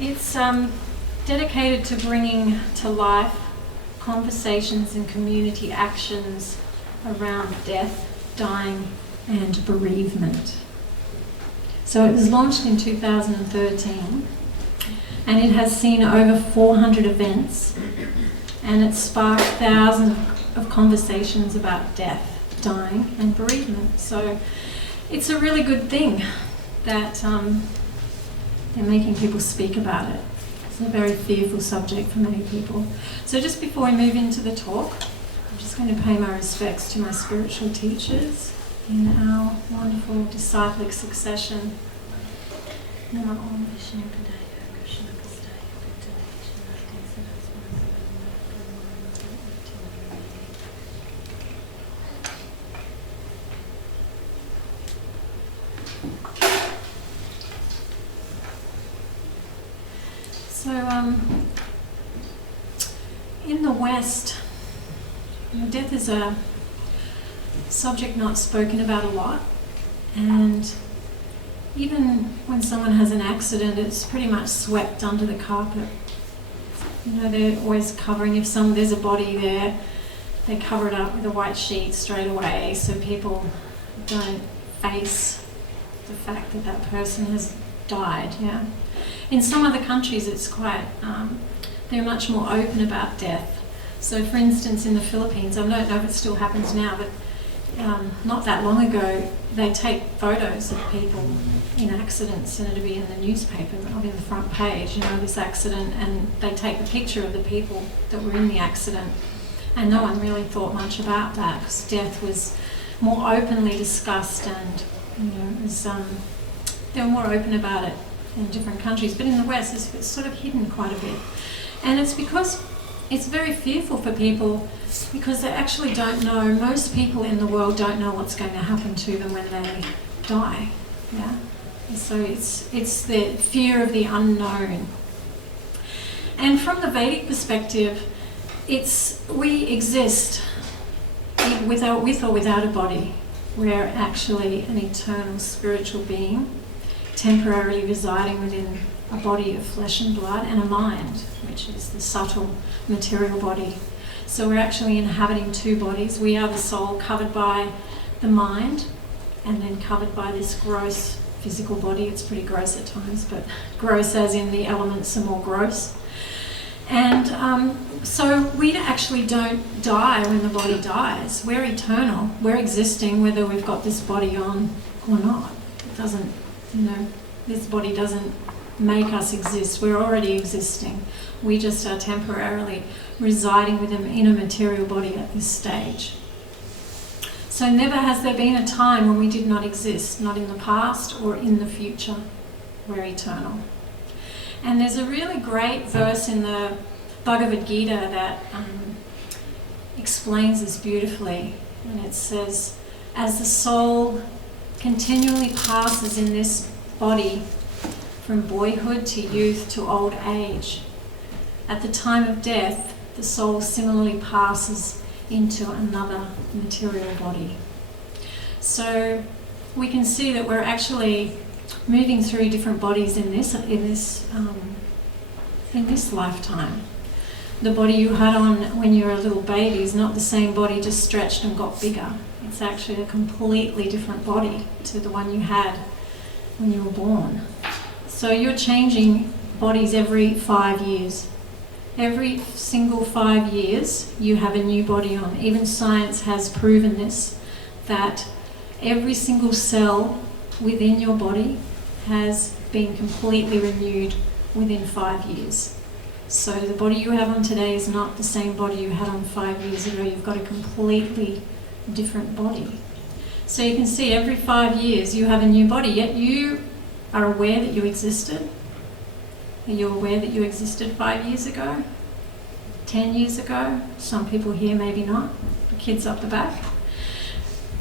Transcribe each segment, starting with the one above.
It's dedicated to bringing to life conversations and community actions around death, dying, and bereavement. So it was launched in 2013, and it has seen over 400 events, and it sparked thousands of conversations about death, dying, and bereavement. So it's a really good thing that they're making people speak about it. It's a very fearful subject for many people. So just before we move into the talk, I'm just going to pay my respects to my spiritual teachers in our wonderful disciplic succession. Namo Om Vishnu Padaya Krishna Kastaya Bhutale So, in the West, death is a subject not spoken about a lot, and even when someone has an accident, it's pretty much swept under the carpet. They're always covering, if there's a body there, they cover it up with a white sheet straight away so people don't face the fact that that person has died. Yeah. In some other countries, it's quite, they're much more open about death. So for instance, in the Philippines, I don't know if it still happens now, but not that long ago, they take photos of people in accidents, and it'll be in the newspaper, not in the front page, this accident, and they take a picture of the people that were in the accident. And no one really thought much about that, because death was more openly discussed, and it was, they were more open about it in different countries. But in the West, it's sort of hidden quite a bit. And it's because it's very fearful for people, because they actually don't know, most people in the world don't know what's going to happen to them when they die. Yeah? And so it's the fear of the unknown. And from the Vedic perspective, we exist with or without a body. We're actually an eternal spiritual being, temporarily residing within a body of flesh and blood and a mind, which is the subtle material body. So we're actually inhabiting two bodies. We are the soul covered by the mind, and then covered by this gross physical body. It's pretty gross at times, but gross as in the elements are more gross. And so we actually don't die when the body dies. We're eternal. We're existing whether we've got this body on or not. It doesn't, this body doesn't make us exist. We're already existing. We just are temporarily residing in a material body at this stage. So never has there been a time when we did not exist, not in the past or in the future. We're eternal. And there's a really great verse in the Bhagavad Gita that explains this beautifully. And it says, as the soul continually passes in this body from boyhood to youth to old age, at the time of death, the soul similarly passes into another material body. So we can see that we're actually moving through different bodies in this lifetime. The body you had on when you were a little baby is not the same body just stretched and got bigger. It's actually a completely different body to the one you had when you were born. So you're changing bodies every 5 years. Every single 5 years you have a new body on. Even science has proven this, that every single cell within your body has been completely renewed within 5 years. So the body you have on today is not the same body you had on 5 years ago. You've got a completely different body. So you can see every 5 years you have a new body, yet you are aware that you existed. Are you aware that you existed 5 years ago? 10 years ago? Some people here maybe not. The kids up the back.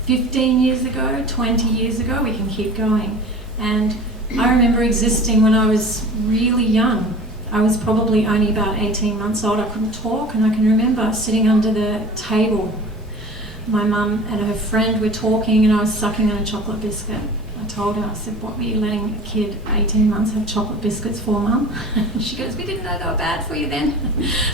15 years ago, 20 years ago, we can keep going. And I remember existing when I was really young. I was probably only about 18 months old. I couldn't talk, and I can remember sitting under the table. My mum and her friend were talking, and I was sucking on a chocolate biscuit. I told her, I said, what were you letting a kid 18 months have chocolate biscuits for, Mum? She goes, we didn't know they were bad for you then.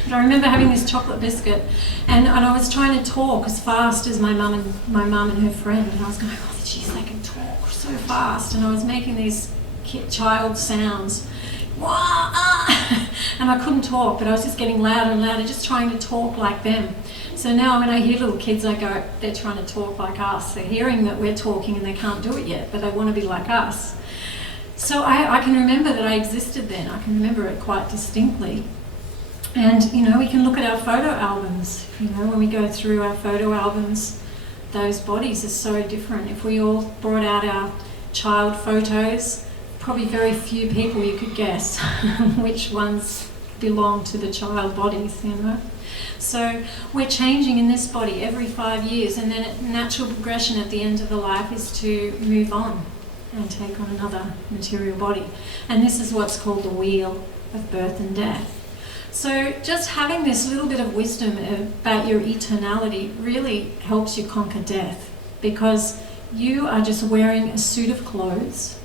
But I remember having this chocolate biscuit, and I was trying to talk as fast as my mum and her friend, and I was going, oh geez, they can talk so fast, and I was making these child sounds, wah, ah, and I couldn't talk, but I was just getting louder and louder, just trying to talk like them. So now when I hear little kids, I go, they're trying to talk like us. They're hearing that we're talking and they can't do it yet, but they want to be like us. So I can remember that I existed then. I can remember it quite distinctly. And, we can look at our photo albums. When we go through our photo albums, those bodies are so different. If we all brought out our child photos, probably very few people you could guess which ones belong to the child bodies, So we're changing in this body every 5 years, and then a natural progression at the end of the life is to move on and take on another material body. And this is what's called the wheel of birth and death. So just having this little bit of wisdom about your eternality really helps you conquer death, because you are just wearing a suit of clothes.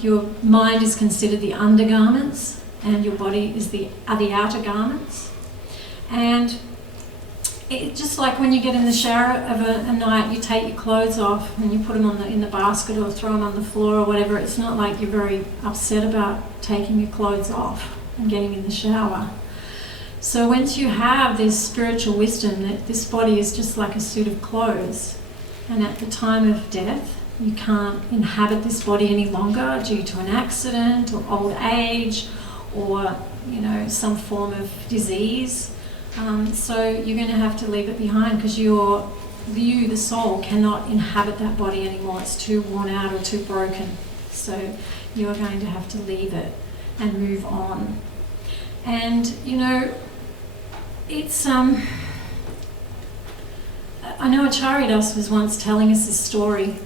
Your mind is considered the undergarments, and your body is are the outer garments. And it, just like when you get in the shower of a night, you take your clothes off and you put them in the basket or throw them on the floor or whatever. It's not like you're very upset about taking your clothes off and getting in the shower. So once you have this spiritual wisdom that this body is just like a suit of clothes, and at the time of death, you can't inhabit this body any longer due to an accident or old age or some form of disease. So you're going to have to leave it behind, because you, the soul, cannot inhabit that body anymore. It's too worn out or too broken. So you're going to have to leave it and move on. And, it's... I know Acharyadas was once telling us this story.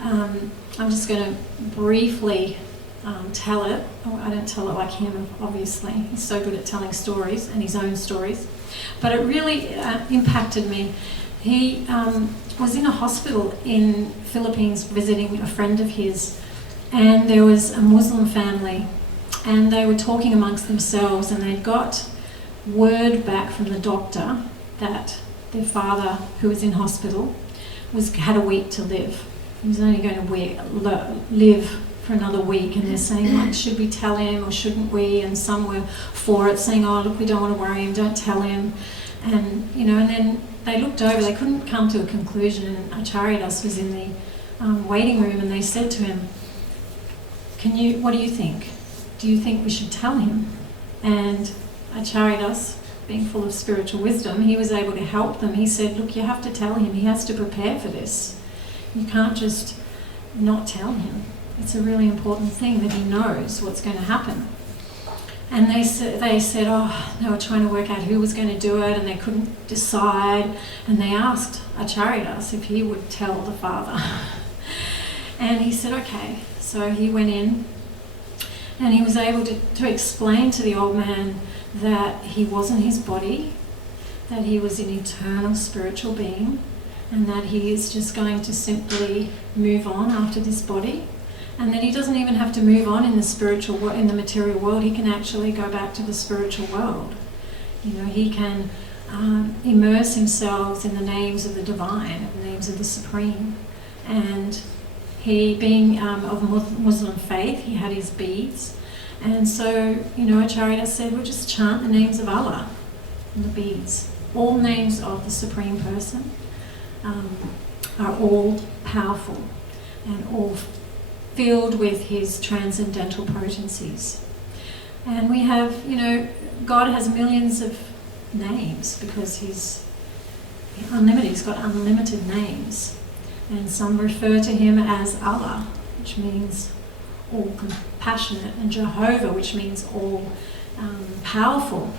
I'm just going to briefly tell it. I don't tell it like him, obviously. He's so good at telling stories, and his own stories. But it really impacted me. He was in a hospital in Philippines visiting a friend of his, and there was a Muslim family, and they were talking amongst themselves, and they'd got word back from the doctor that their father, who was in hospital, had a week to live. He was only going to live for another week, and they're saying, should we tell him or shouldn't we? And some were for it, saying, oh, look, we don't want to worry him, don't tell him. And, and then they looked over, they couldn't come to a conclusion, and Acharyadas was in the waiting room, and they said to him, what do you think? Do you think we should tell him? And Acharyadas, being full of spiritual wisdom, he was able to help them. He said, look, you have to tell him. He has to prepare for this. You can't just not tell him. It's a really important thing that he knows what's going to happen. And they said, they were trying to work out who was going to do it, and they couldn't decide. And they asked Acharyadas if he would tell the father. And he said, okay. So he went in, and he was able to explain to the old man that he wasn't his body, that he was an eternal spiritual being, and that he is just going to simply move on after this body, and that he doesn't even have to move on in the material world. He can actually go back to the spiritual world. He can immerse himself in the names of the divine, the names of the supreme. And he, being of Muslim faith, he had his beads. And so, Acharya said, we'll just chant the names of Allah in the beads. All names of the Supreme Person are all powerful and all filled with his transcendental potencies. And we have, God has millions of names because he's unlimited. He's got unlimited names. And some refer to him as Allah, which means all compassionate, and Jehovah, which means all powerful.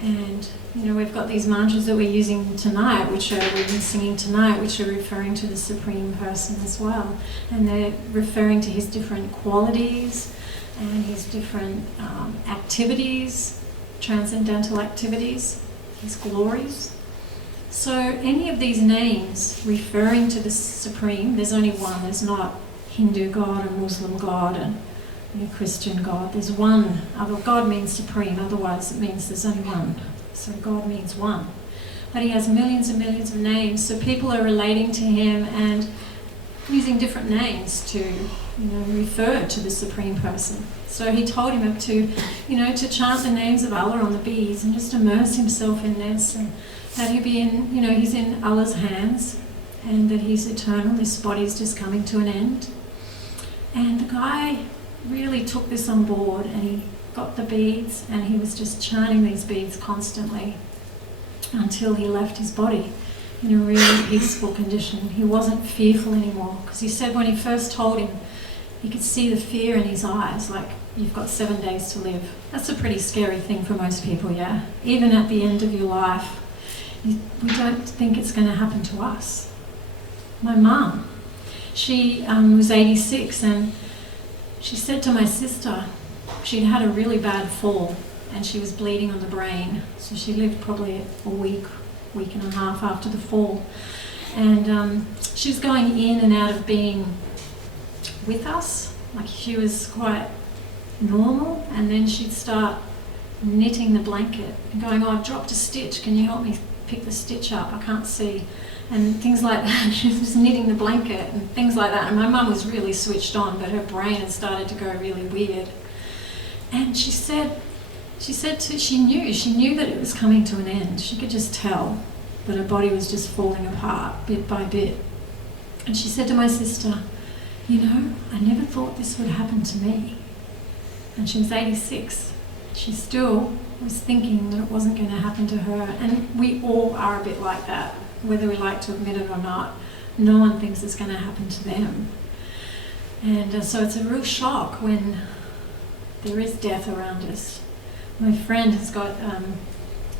And we've got these mantras that we're using tonight, we've been singing tonight, which are referring to the Supreme Person as well. And they're referring to his different qualities and his different activities, transcendental activities, his glories. So any of these names referring to the Supreme, there's only one, there's not Hindu God, a Muslim God, and a Christian God. There's one other. God means supreme, otherwise it means there's only one. So God means one. But he has millions and millions of names, so people are relating to him and using different names to, refer to the supreme person. So he told him to chant the names of Allah on the beads and just immerse himself in this, and that he'll be in, he's in Allah's hands, and that he's eternal. This body's just coming to an end. And the guy really took this on board, and he got the beads, and he was just chanting these beads constantly until he left his body in a really peaceful condition. He wasn't fearful anymore, because he said when he first told him, he could see the fear in his eyes, like, you've got 7 days to live. That's a pretty scary thing for most people, yeah? Even at the end of your life, we don't think it's going to happen to us. My mum, she was 86, and she said to my sister, she'd had a really bad fall, and she was bleeding on the brain, so she lived probably a week and a half after the fall. And she was going in and out of being with us, like she was quite normal, and then she'd start knitting the blanket and going, I've dropped a stitch, can you help me pick the stitch up, I can't see, and things like that. She was just knitting the blanket and things like that, and my mum was really switched on, but her brain had started to go really weird. And she knew that it was coming to an end. She could just tell that her body was just falling apart bit by bit. And she said to my sister, I never thought this would happen to me. And she was 86. She still was thinking that it wasn't going to happen to her. And we all are a bit like that, whether we like to admit it or not. No one thinks it's going to happen to them. And so it's a real shock when there is death around us. My friend has got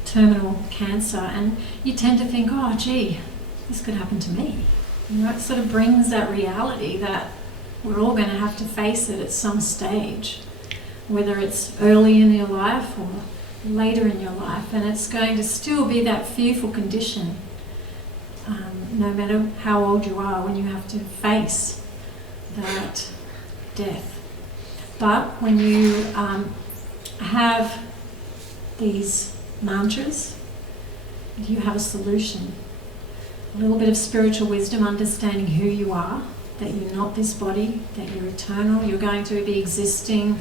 terminal cancer, and you tend to think, oh gee, this could happen to me. It sort of brings that reality that we're all going to have to face it at some stage, whether it's early in your life or later in your life, and it's going to still be that fearful condition, no matter how old you are, when you have to face that death. But when you have these mantras, you have a solution. A little bit of spiritual wisdom, understanding who you are, that you're not this body, that you're eternal, you're going to be existing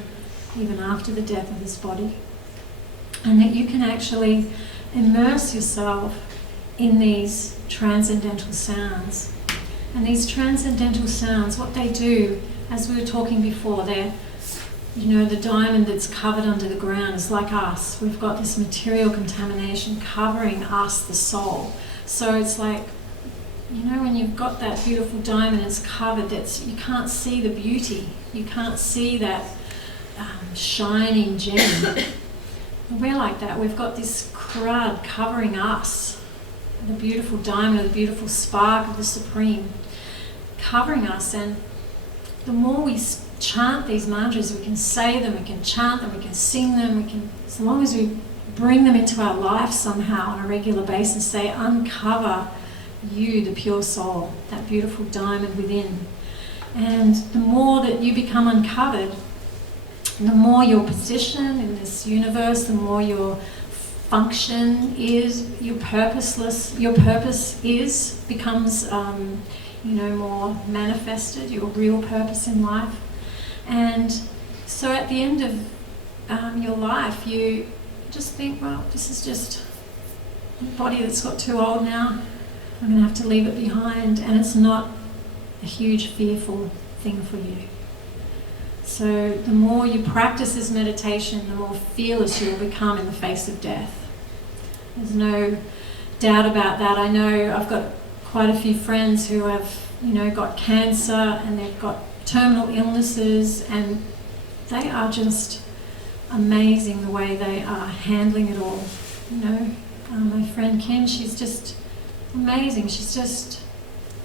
even after the death of this body, and that you can actually immerse yourself in these transcendental sounds. And these transcendental sounds, what they do, as we were talking before, they're, the diamond that's covered under the ground is like us. We've got this material contamination covering us, the soul. So it's like, when you've got that beautiful diamond, it's covered, you can't see the beauty. You can't see that shining gem. We're like that. We've got this crud covering us, the beautiful diamond, the beautiful spark of the Supreme covering us. And the more we chant these mantras, we can say them, we can chant them, we can sing them, as long as we bring them into our life somehow on a regular basis, they uncover you, the pure soul, that beautiful diamond within. And the more that you become uncovered, the more your position in this universe, the more your function is, your purpose becomes more manifested, your real purpose in life. And so at the end of your life, you just think, well, this is just a body that's got too old now, I'm going to have to leave it behind, and it's not a huge fearful thing for you. So the more you practice this meditation, the more fearless you'll become in the face of death. There's no doubt about that. I know I've got quite a few friends who have, got cancer, and they've got terminal illnesses, and they are just amazing the way they are handling it all. My friend Kim, she's just amazing. She's just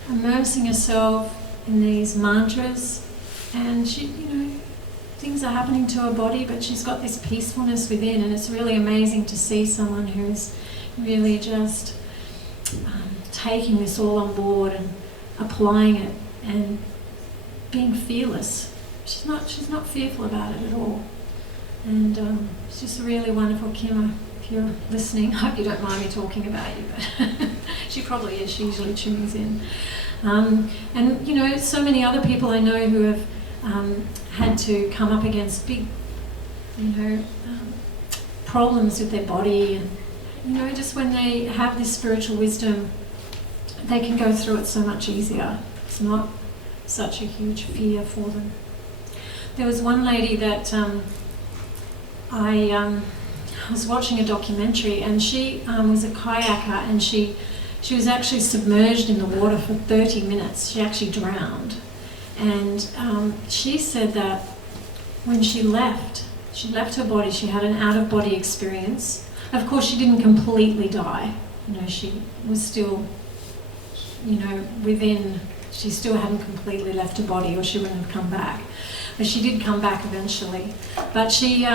immersing herself in these mantras, and she, things are happening to her body, but she's got this peacefulness within, and it's really amazing to see someone who's really just taking this all on board and applying it, and being fearless. She's not fearful about it at all. And it's just really wonderful. Kim, if you're listening, I hope you don't mind me talking about you, but she probably is. She usually tunes in. And, you know, so many other people I know who have had to come up against big, you know, problems with their body. And, you know, just when they have this spiritual wisdom, they can go through it so much easier. It's not such a huge fear for them. There was one lady that I was watching a documentary, and she was a kayaker, and she was actually submerged in the water for 30 minutes. She actually drowned. And she said that when she left her body, she had an out-of-body experience. Of course, she didn't completely die. You know, she was still, you know, she still hadn't completely left her body, or she wouldn't have come back. But she did come back eventually. But she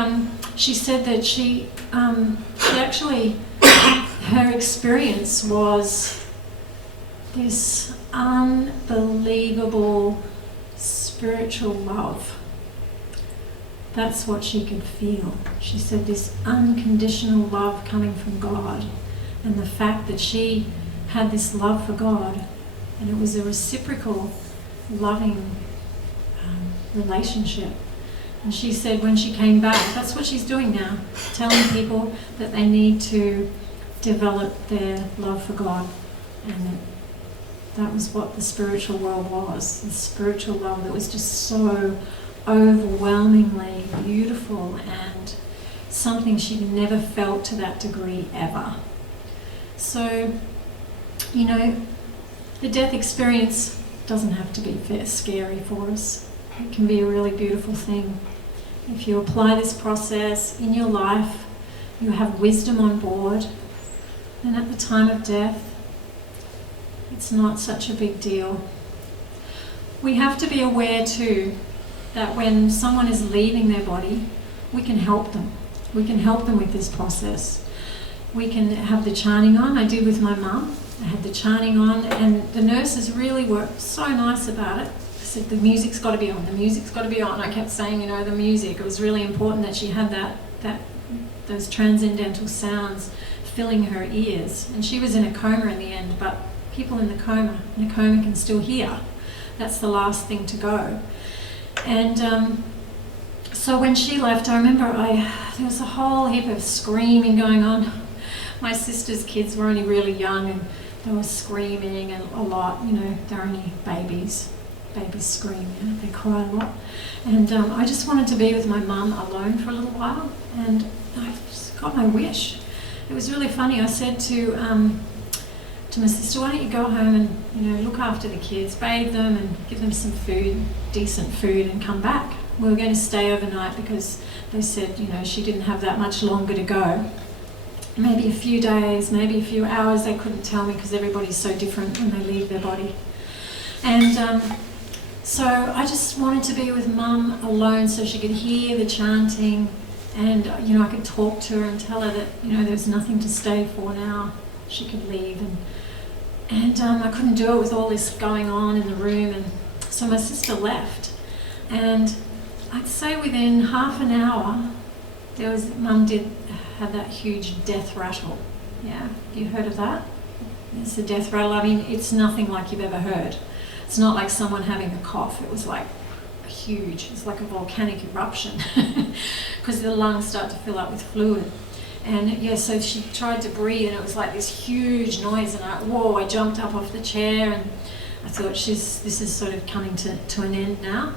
said that she actually, her experience was this unbelievable spiritual love. That's what she could feel. She said this unconditional love coming from God, and the fact that she had this love for God, and it was a reciprocal, loving relationship. And she said when she came back, that's what she's doing now, telling people that they need to develop their love for God. And that was what the spiritual world was, the spiritual love that was just so overwhelmingly beautiful, and something she'd never felt to that degree ever. So, you know, the death experience doesn't have to be scary for us. It can be a really beautiful thing. If you apply this process in your life, you have wisdom on board, and at the time of death, it's not such a big deal. We have to be aware too that when someone is leaving their body, we can help them. We can help them with this process. We can have the chanting on. I did with my mum. I had the chanting on, and the nurses really were so nice about it. I said, the music's got to be on, the music's got to be on. I kept saying, you know, the music. It was really important that she had those transcendental sounds filling her ears. And she was in a coma in the end, but people in a coma can still hear. That's the last thing to go. And so when she left, I remember there was a whole heap of screaming going on. My sister's kids were only really young, and they were screaming and a lot. You know, they're only babies. Babies scream, you know, they cry a lot. And I just wanted to be with my mum alone for a little while, and I just got my wish. It was really funny. I said to my sister, why don't you go home and, you know, look after the kids, bathe them and give them some food, decent food, and come back. We were going to stay overnight because they said, you know, she didn't have that much longer to go. Maybe a few days, maybe a few hours, they couldn't tell me because everybody's so different when they leave their body. And so I just wanted to be with Mum alone so she could hear the chanting, and, you know, I could talk to her and tell her that, you know, there's nothing to stay for now. She could leave. And I couldn't do it with all this going on in the room, and so my sister left. And I'd say within half an hour, Mum had that huge death rattle. Yeah, you heard of that? It's a death rattle. I mean, it's nothing like you've ever heard. It's not like someone having a cough. It was like huge. It's like a volcanic eruption because the lungs start to fill up with fluid. And yeah, so she tried to breathe, and it was like this huge noise, and I jumped up off the chair, and I thought, this is sort of coming to an end now.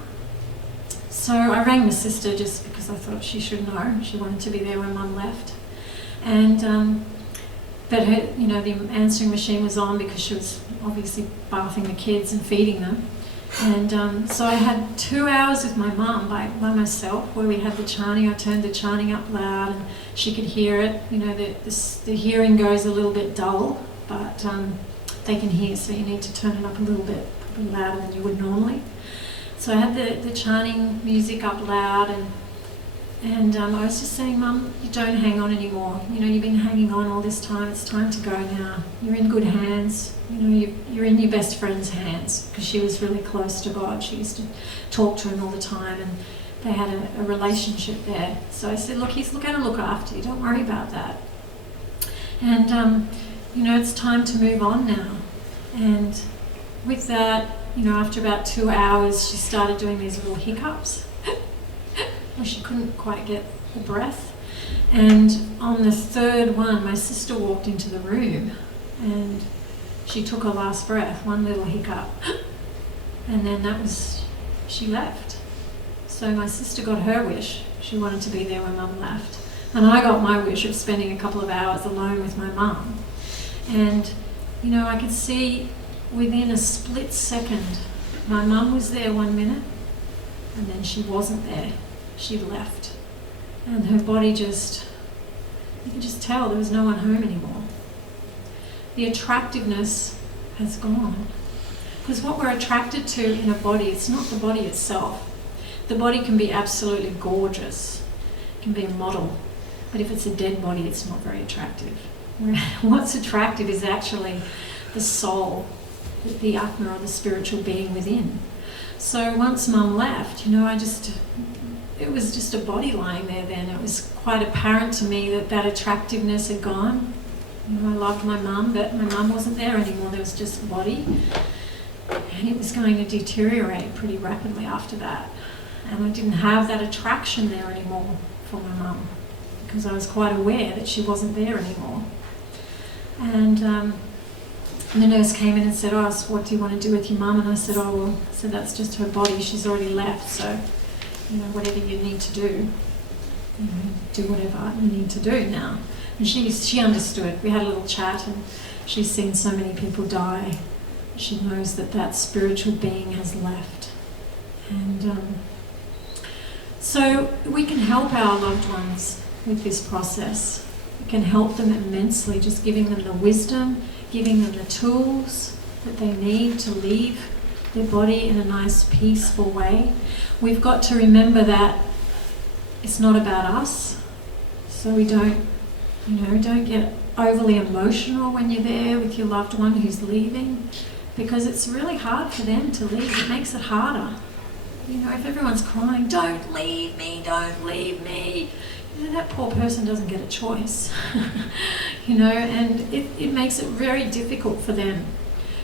So I rang my sister just because I thought she should know. She wanted to be there when Mum left. And but her, you know, the answering machine was on because she was obviously bathing the kids and feeding them. And so I had 2 hours with my mum by myself where we had the chanting. I turned the chanting up loud and she could hear it. You know, the hearing goes a little bit dull, but they can hear, so you need to turn it up a little bit, probably louder than you would normally. So I had the chanting music up loud, and And I was just saying, Mum, you don't hang on anymore. You know, you've been hanging on all this time. It's time to go now. You're in good hands. You know, you're in your best friend's hands, because she was really close to God. She used to talk to him all the time, and they had a relationship there. So I said, look, he's going to look after you. Don't worry about that. And, you know, it's time to move on now. And with that, you know, after about 2 hours, she started doing these little hiccups. Well, she couldn't quite get the breath. And on the third one, my sister walked into the room and she took her last breath, one little hiccup. And then she left. So my sister got her wish. She wanted to be there when Mum left. And I got my wish of spending a couple of hours alone with my mum. And, you know, I could see within a split second, my mum was there 1 minute and then she wasn't there. She left, and her body you could just tell there was no one home anymore. The attractiveness has gone. Because what we're attracted to in a body, it's not the body itself. The body can be absolutely gorgeous. It can be a model. But if it's a dead body, it's not very attractive. What's attractive is actually the soul, the Atma, or the spiritual being within. So once Mum left, you know, it was just a body lying there then. It was quite apparent to me that attractiveness had gone. You know, I loved my mum, but my mum wasn't there anymore. There was just a body. And it was going to deteriorate pretty rapidly after that. And I didn't have that attraction there anymore for my mum, because I was quite aware that she wasn't there anymore. And the nurse came in and said, oh, so what do you want to do with your mum? And I said, oh, well, so that's just her body. She's already left, so, you know, whatever you need to do, you know, do whatever you need to do now. And she understood. We had a little chat, and she's seen so many people die. She knows that spiritual being has left. And so we can help our loved ones with this process. We can help them immensely, just giving them the wisdom, giving them the tools that they need to leave their body in a nice, peaceful way. We've got to remember that it's not about us, so we don't get overly emotional when you're there with your loved one who's leaving, because it's really hard for them to leave. It makes it harder. You know, if everyone's crying, don't leave me, don't leave me, you know, that poor person doesn't get a choice. You know, and it makes it very difficult for them.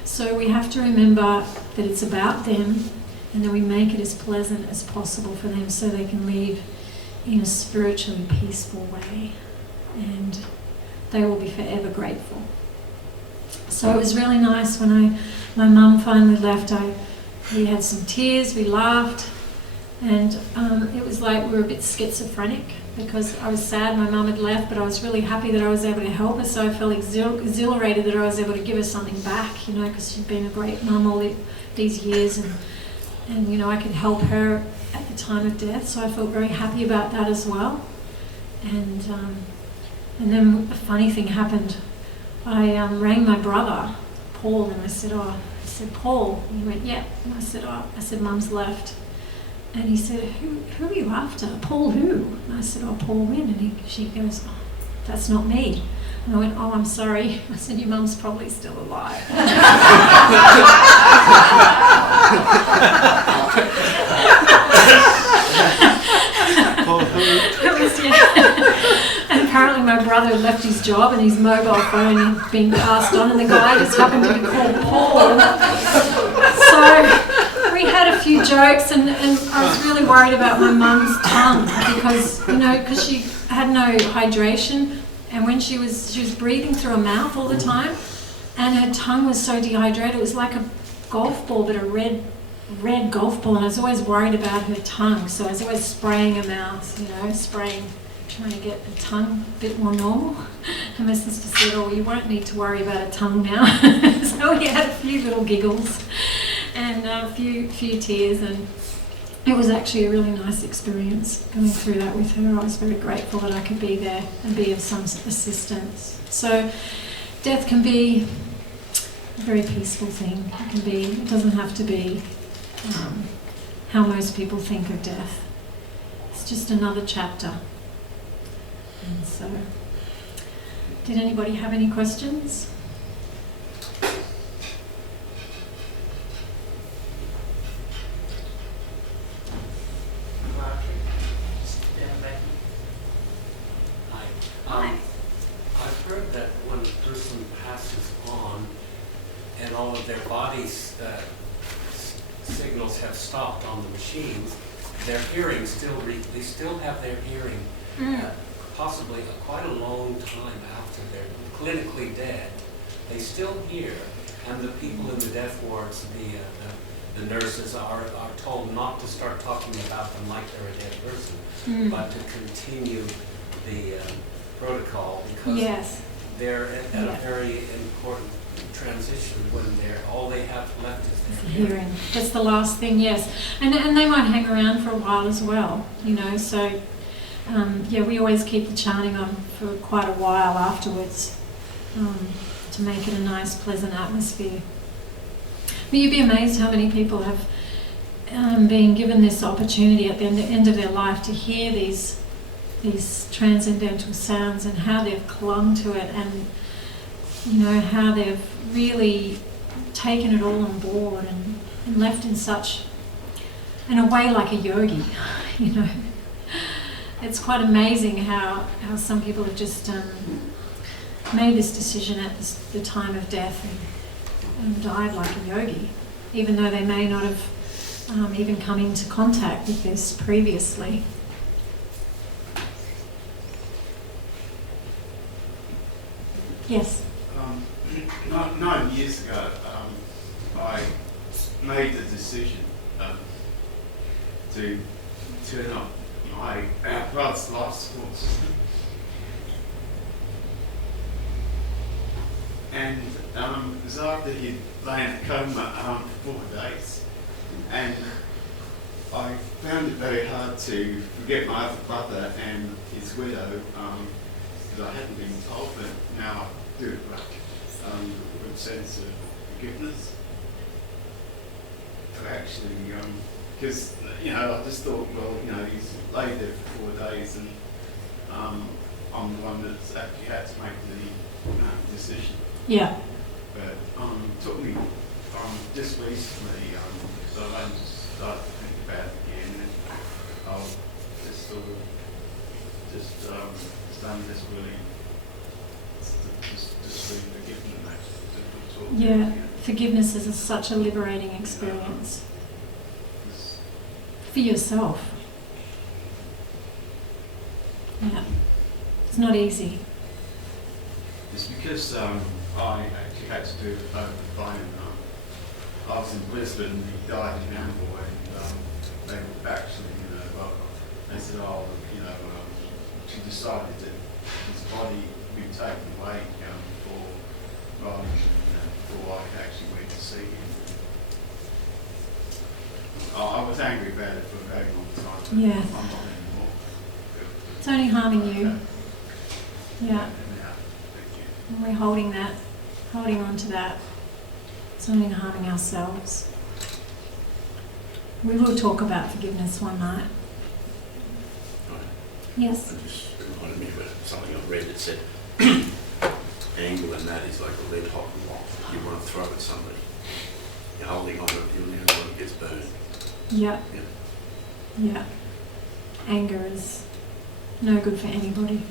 So we have to remember that it's about them, and that we make it as pleasant as possible for them so they can leave in a spiritually peaceful way, and they will be forever grateful. So it was really nice when my mum finally left. We had some tears, we laughed, and it was like we were a bit schizophrenic, because I was sad my mum had left, but I was really happy that I was able to help her, so I felt exhilarated that I was able to give her something back, you know, because she'd been a great mum all these years, and you know, I could help her at the time of death, so I felt very happy about that as well. And then a funny thing happened. I rang my brother, Paul, and I said, Paul, and he went, yeah, and I said, Mum's left. And he said, who are you after? Paul who? And I said, oh, Paul Wynn. And she goes, oh, that's not me. And I went, oh, I'm sorry. I said, your mum's probably still alive. And apparently my brother had left his job and his mobile phone had been passed on, and the guy just happened to be called Paul. So we had a few jokes, and I was really worried about my mum's tongue, because she had no hydration, and when she was breathing through her mouth all the time, and her tongue was so dehydrated, it was like a golf ball, but a red golf ball, and I was always worried about her tongue, so I was always spraying her mouth, trying to get the tongue a bit more normal. And my sister said, oh, you won't need to worry about a tongue now. So we had a few little giggles and a few tears, and it was actually a really nice experience going through that with her. I was very grateful that I could be there and be of some assistance. So death can be a very peaceful thing. It doesn't have to be how most people think of death. It's it's just another chapter. And so, did anybody have any questions? I've heard that when a person passes on and all of their body's signals have stopped on the machines, their hearing they still have their hearing possibly quite a long time after they're clinically dead. They still hear, and the people in the death wards, the nurses are told not to start talking about them like they're a dead person, but to continue the protocol, because Yes. they're at a very important transition when all they have left is their Hearing. That's the last thing, yes. And they might hang around for a while as well, you know, so we always keep the chanting on for quite a while afterwards to make it a nice, pleasant atmosphere. But you'd be amazed how many people have been given this opportunity at the end of their life to hear these transcendental sounds, and how they've clung to it, and you know how they've really taken it all on board and left in a way like a yogi. You know, it's quite amazing how some people have just made this decision at the time of death and died like a yogi, even though they may not have even come into contact with this previously. Yes. 9 years ago, I made the decision to turn up my brother's life support system, and it was after he'd lain in a coma for 4 days, and I found it very hard to forget my other brother and his widow, because I hadn't been told, but now I do it with a sense of forgiveness. But actually, because, you know, I just thought, well, you know, he's laid there for 4 days, and I'm the one that's actually had to make the decision. Yeah. But it took me just recently, because I've only just started to think about it again, and I'll just sort of done this really, just really forgiven them, actually. Yeah, forgiveness is such a liberating experience for yourself. Yeah, it's not easy. It's because I actually had to do it over the phone. I was in Brisbane, he died in Amber, and they were actually, you know, they said, oh, you know, she decided that his body would be taken away rather than, before I actually went to see him. I was angry about it for a very long time. Yeah. I'm not anymore. It's only harming you. Okay. Yeah. And we're holding on to that. It's only harming ourselves. We will talk about forgiveness one night. Yes? It just reminded me of something I read that said anger and that is like a red hot rock you want to throw at somebody. You're holding on to it, you'll never want it gets burned. Yeah. Yeah. Anger is no good for anybody.